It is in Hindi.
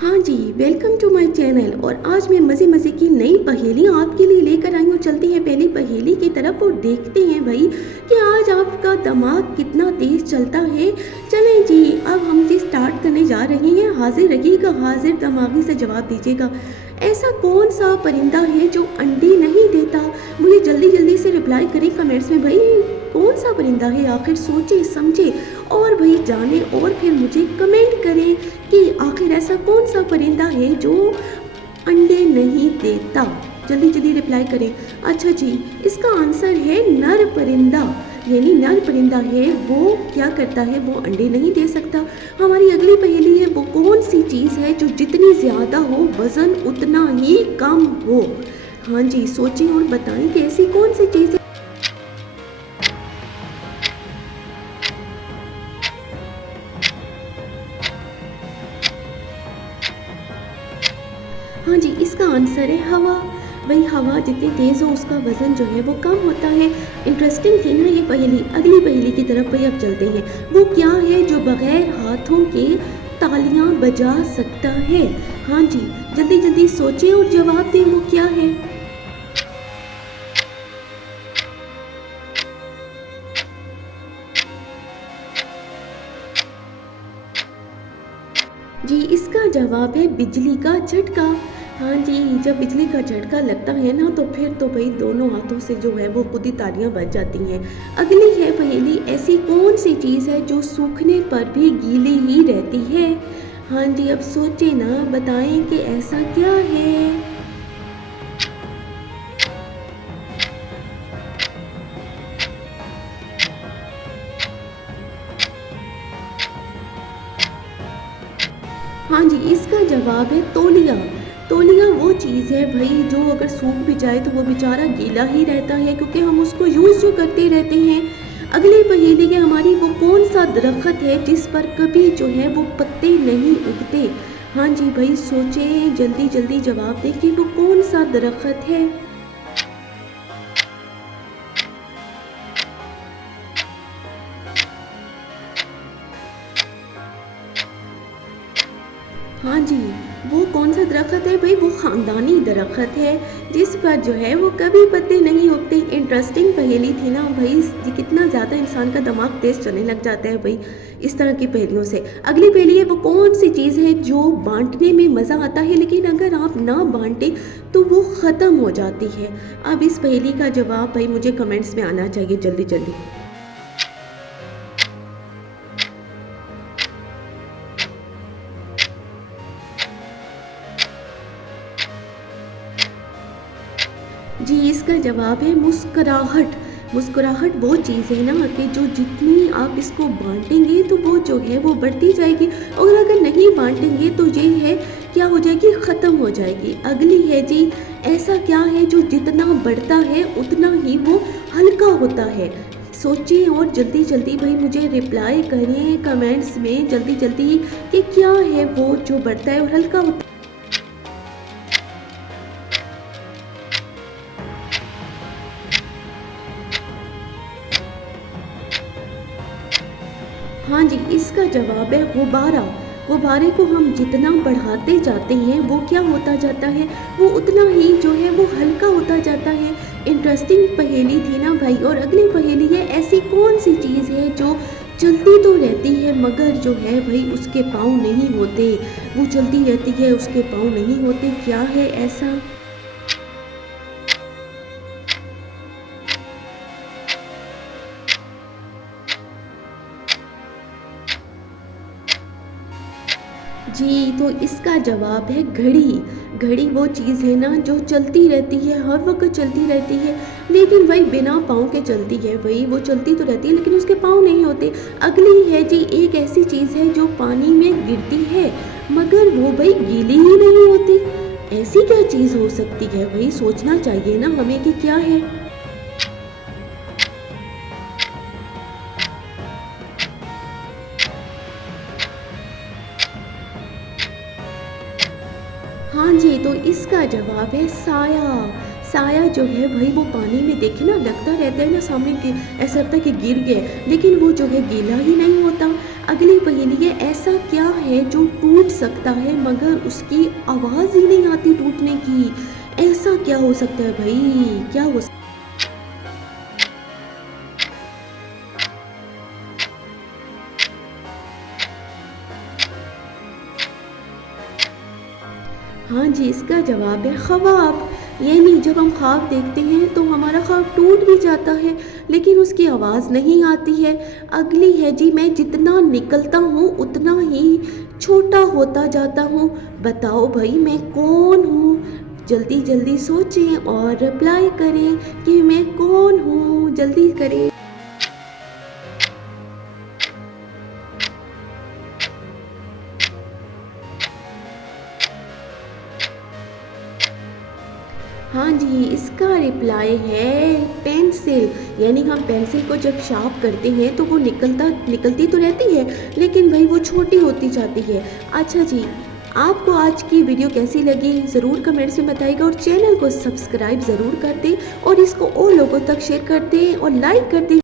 हाँ जी, वेलकम टू माय चैनल। और आज मैं मज़े मज़े की नई पहेलियाँ आपके लिए लेकर आई हूँ। चलते हैं पहली पहेली की तरफ और देखते हैं भाई कि आज आपका दिमाग कितना तेज़ चलता है। चलें जी, अब हम जी स्टार्ट करने जा रहे हैं। हाजिर रहिएगा, हाजिर दिमागी से जवाब दीजिएगा। ऐसा कौन सा परिंदा है जो अंडे नहीं देता? मुझे जल्दी जल्दी से रिप्लाई करें कमेंट्स में भाई, कौन सा परिंदा है आखिर? सोचे समझे और भाई जाने और फिर मुझे कमेंट करें कि आखिर ऐसा कौन सा परिंदा है जो अंडे नहीं देता। जल्दी जल्दी रिप्लाई करें। अच्छा जी, इसका आंसर है नर परिंदा। यानी नर परिंदा है वो क्या करता है, वो अंडे नहीं दे सकता। हमारी अगली पहेली है, वो कौन सी चीज़ है जो जितनी ज़्यादा हो वज़न उतना ही कम हो? हाँ जी, सोचें और बताएं कि ऐसी कौन सी चीज़ है। हाँ जी, इसका आंसर है हवा। वही हवा जितनी तेज़ हो उसका वज़न जो है वो कम होता है। इंटरेस्टिंग थी ना ये पहेली। अगली पहेली की तरफ भाई अब चलते हैं। वो क्या है जो बगैर हाथों के तालियां बजा सकता है? हाँ जी, जल्दी जल्दी सोचें और जवाब दें, वो क्या है? जी, इसका जवाब है बिजली का झटका। हाँ जी, जब बिजली का झटका लगता है ना तो फिर तो भाई दोनों हाथों से जो है वो खुद ही तालियां बज जाती हैं। अगली है पहेली, ऐसी कौन सी चीज़ है जो सूखने पर भी गीली ही रहती है? हाँ जी, अब सोचें ना, बताएं कि ऐसा क्या है। हाँ जी, इसका जवाब है तौलिया। तौलिया वो चीज़ है भाई जो अगर सूख भी जाए तो वो बेचारा गीला ही रहता है, क्योंकि हम उसको यूज़ जो करते रहते हैं। अगली पहेली है हमारी, वो कौन सा दरख्त है जिस पर कभी जो है वो पत्ते नहीं उगते? हाँ जी भाई, सोचें, जल्दी जल्दी जवाब दें कि वो कौन सा दरख्त है। हाँ जी, वो कौन सा दरख्त है भाई? वो ख़ानदानी दरख्त है जिस पर जो है वो कभी पत्ते नहीं उगते। इंटरेस्टिंग पहेली थी ना भाई। ये कितना ज़्यादा इंसान का दिमाग तेज़ चलने लग जाता है भाई इस तरह की पहेलियों से। अगली पहेली है, वो कौन सी चीज़ है जो बांटने में मज़ा आता है लेकिन अगर आप ना बांटें तो वो ख़त्म हो जाती है? अब इस पहेली का जवाब भाई मुझे कमेंट्स में आना चाहिए जल्दी जल्दी। जी, इसका जवाब है मुस्कुराहट। मुस्कुराहट वो चीज़ है ना कि जो जितनी आप इसको बाँटेंगे तो वो जो है वो बढ़ती जाएगी, और अगर नहीं बाँटेंगे तो ये है क्या हो जाएगी, ख़त्म हो जाएगी। अगली है जी, ऐसा क्या है जो जितना बढ़ता है उतना ही वो हल्का होता है? सोचिए और जल्दी-जल्दी भाई मुझे रिप्लाई करें कमेंट्स में जल्दी-जल्दी कि क्या है वो जो बढ़ता है और हल्का होता है। हाँ जी, इसका जवाब है गुब्बारा। गुब्बारे को हम जितना बढ़ाते जाते हैं वो क्या होता जाता है, वो उतना ही जो है वो हल्का होता जाता है। इंटरेस्टिंग पहेली थी ना भाई। और अगली पहेली है, ऐसी कौन सी चीज़ है जो चलती तो रहती है मगर जो है भाई उसके पाँव नहीं होते? वो चलती रहती है, उसके पाँव नहीं होते, क्या है ऐसा? जी, तो इसका जवाब है घड़ी। घड़ी वो चीज़ है ना जो चलती रहती है, हर वक़्त चलती रहती है, लेकिन वही बिना पाँव के चलती है भई। वो चलती तो रहती है लेकिन उसके पाँव नहीं होते। अगली है जी, एक ऐसी चीज़ है जो पानी में गिरती है मगर वो भई गीली ही नहीं होती। ऐसी क्या चीज़ हो सकती है भई? सोचना चाहिए ना हमें कि क्या है? हाँ जी, तो इसका जवाब है साया। साया जो है भई वो पानी में देखिए ना लगता रहता है ना सामने कि ऐसा लगता है कि गिर गए, लेकिन वो जो है गीला ही नहीं होता। अगली पहेली है, ऐसा क्या है जो टूट सकता है मगर उसकी आवाज़ ही नहीं आती टूटने की। ऐसा क्या हो सकता है भाई, क्या हो हाँ जी, इसका जवाब है ख्वाब। यानी जब हम ख्वाब देखते हैं तो हमारा ख्वाब टूट भी जाता है, लेकिन उसकी आवाज़ नहीं आती है। अगली है जी, मैं जितना निकलता हूँ उतना ही छोटा होता जाता हूँ। बताओ भाई मैं कौन हूँ? जल्दी जल्दी सोचें और रिप्लाई करें कि मैं कौन हूँ, जल्दी करें। हाँ जी, इसका रिप्लाई है पेंसिल। यानी हम पेंसिल को जब शार्प करते हैं तो वो निकलती तो रहती है, लेकिन भाई वो छोटी होती जाती है। अच्छा जी, आपको आज की वीडियो कैसी लगी ज़रूर कमेंट्स में बताइएगा, और चैनल को सब्सक्राइब ज़रूर कर दें और इसको और लोगों तक शेयर कर दें और लाइक कर दें।